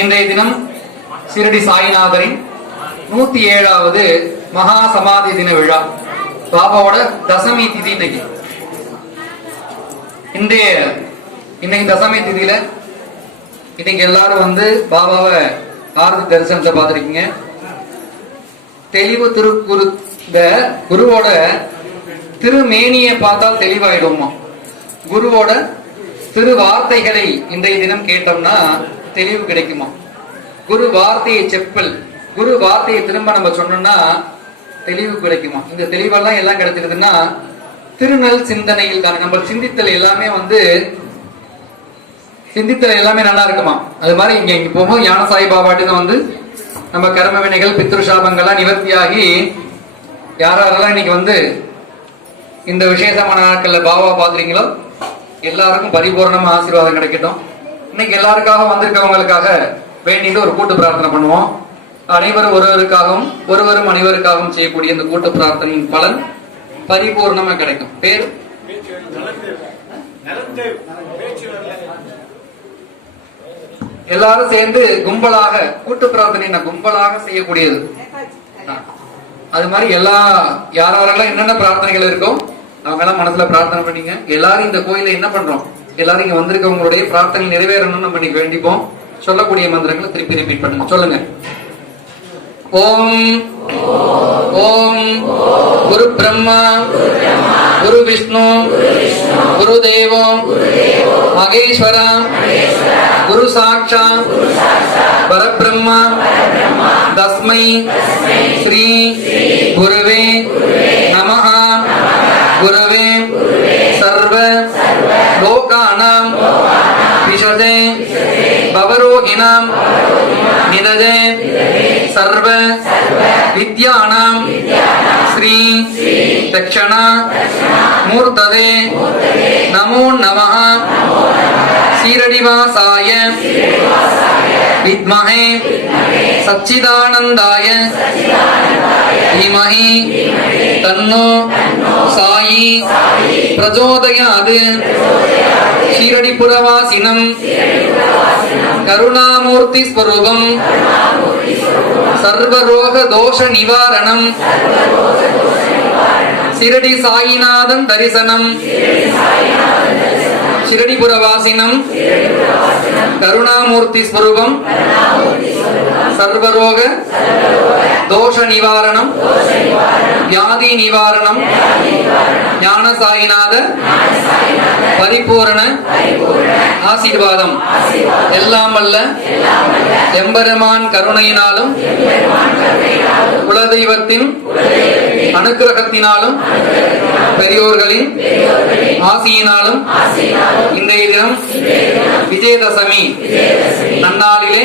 இன்றைய தினம் ஷிரடி சாய்நாதரின் 107வது மகா சமாதி தின விழா. பாபாவோட தசமி திதி இன்னைக்கு தசமி திதியில இன்னைக்கு எல்லாரும் வந்து பாபாவை ஆரத்தி தரிசனத்தை பார்த்திருக்கீங்க. தெளிவு திருக்குறு குருவோட திருமேனியை பார்த்தால் தெளிவாயிடுமா. குருவோட திரு வார்த்தைகளை இன்றைய தினம் கேட்டோம்னா தெளிவு கிடைக்குமா. குரு வார்த்தையை செப்பல், குரு வார்த்தையை திரும்ப நம்ம சொன்னோம்னா தெளிவு கிடைக்குமா. இந்த தெளிவெல்லாம் எல்லாம் கிடைச்சிருக்குன்னா திருநல் சிந்தனையில் தான். நம்ம சிந்தித்தல் எல்லாமே நல்லா இருக்குமா. அது மாதிரி இங்க போகும்போது ஞான சாய் பாபாட்டின்னு வந்து நம்ம கர்ம வினைகள் பித்ரு சாபங்கள்லாம் நிவர்த்தியாகி யாரெல்லாம் இன்னைக்கு வந்து இந்த விசேஷமான நாட்கள்ல பாபா பாக்குறீங்களோ எல்லாருக்கும் பரிபூர்ணமா ஆசீர்வாதம் கிடைக்கட்டும். இன்னைக்கு எல்லாருக்காக வந்திருக்கவங்களுக்காக வேண்டிட்டு ஒரு கூட்டு பிரார்த்தனை பண்ணுவோம். அனைவரும் ஒருவரும் அனைவருக்காகவும் செய்யக்கூடிய இந்த கூட்டு பிரார்த்தனையின் பலன் பரிபூர்ணமா கிடைக்கும். பேர் எல்லாரும் சேர்ந்து கும்பலாக கூட்டு பிரார்த்தனை கும்பலாக செய்யக்கூடியது. அது மாதிரி யாரெல்லாம் என்னென்ன பிரார்த்தனைகள் இருக்கோ அவங்க எல்லாம் மனசுல பிரார்த்தனை பண்ணீங்க. எல்லாரும் இந்த கோயில என்ன பண்றோம், எல்லாரும் இங்க வந்திருக்கவங்களுடைய பிரார்த்தனை நிறைவேறணும்னு நம்ம இன்னைக்கு வேண்டிப்போம். சொல்லக்கூடிய மந்திரங்களை திருப்பி ரிப்பீட் பண்ணுங்க. சொல்லுங்க. ஓம் ஓம் குரு பிரம்மா குரு விஷ்ணு குரு தேவோ மகேஸ்வரா குரு சாட்சாத் பரபிரம்மா தஸ்மை ஸ்ரீ குருவே நமஹ. குருவே சர்வ லோகானாம் விஷஜே பவரோகிணாம் நிதஜே சர்வ வித்யானாம் ஸ்ரீ தக்ஷணா மூர்த்ததே நமோ நமஹ. ஷீரடிவாசாய வித்மஹே சச்சிதானந்தாய தீமஹி தன்னோ சாயி பிரச்சோதயாத். ஷீரடிபுரவாசினம் கருணாமூர்த்தி ஸ்வரூபம் சர்வரோக தோஷ நிவாரணம் ஷிரடி சாயிநாதன் தரிசனம். ஷிரடிபுரவாசினம் கருணாமூர்த்தி ஸ்வரூபம் சர்வரோக தோஷ நிவாரணம் வியாதி நிவாரணம் ஞான சாயிநாத பரிபூரண ஆசீர்வாதம் எல்லாம் வல்ல எம்பெருமான் கருணையினாலும் குலதெய்வத்தின் அனுக்கிரகத்தினாலும் பெரியோர்களின் ஆசியினாலும் இன்றைய தினம் விஜயதசமி நன்னாளிலே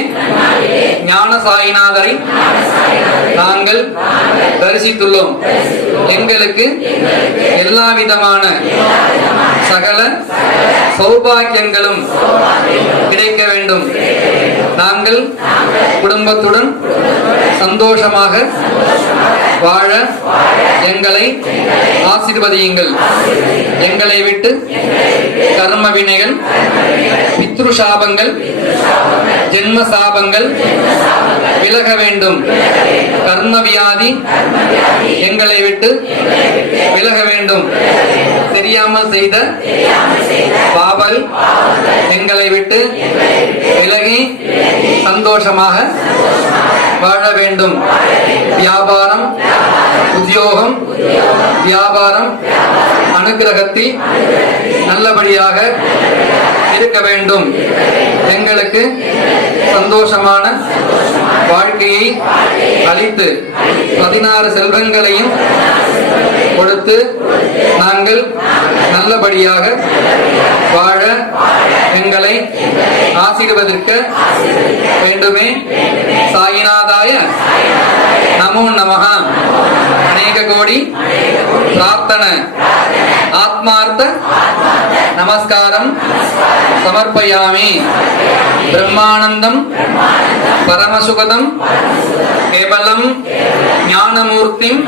ஞான சாயிநாதரை நாங்கள் தரிசித்துள்ளோம். எங்களுக்கு எல்லா விதமான சகல சௌபாக்கியங்களும் கிடைக்க வேண்டும். நாங்கள் குடும்பத்துடன் சந்தோஷமாக வாழ எங்களை ஆசீர்வதியுங்கள். எங்களை விட்டு கர்ம வினைகள் பித்ரு சாபங்கள் ஜென்ம சாபங்கள் விலக வேண்டும். கர்ம வியாதி எங்களை விட்டு விலக வேண்டும். தெரியாமல் செய்த பாவல் எங்களை விட்டு விலகி சந்தோஷமாக வாழ வேண்டும். வியாபாரம் உத்தியோகம் வியாபாரம் அனுக்கிரகத்தில் நல்லபடியாக இருக்க வேண்டும். எங்களுக்கு சந்தோஷமான வாழ்க்கையை அளித்து 16 செல்வங்களையும் கொடுத்து நாங்கள் நல்லபடியாக வாழ எங்களை ஆசீர்வதிக்க வேண்டுமே. சாயிநாதாய நமோ நமஹ அநேக கோடி பிரார்த்தன ஆத்மார்த்த நமஸ்காரம் சமர்ப்பயாமி. பிரம்மானந்தம் பரமசுகதம் கேவலம் ஞானமூர்த்திம்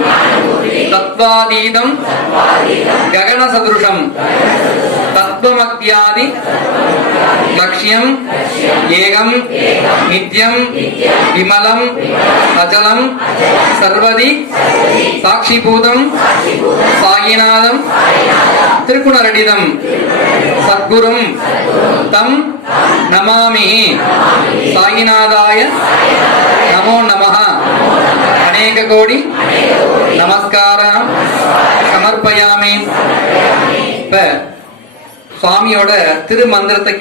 தத்வாதீதம் ககனசதுருஷம் தத்வமக்யாதி லக்ஷ்யம் ஏகம் நித்யம் விமலம் அஜலம் சர்வதி சாட்சிபூதம் சாயிநாதம் திருக்குணரடிதம் சத்குரும் தம் நமாமி. சாயிநாதாய நமோ நமஹ அநேக கோடி நமஸ்காரம் சமர்ப்பயாமி. இப்ப சுவாமியோட திருமந்திரத்தை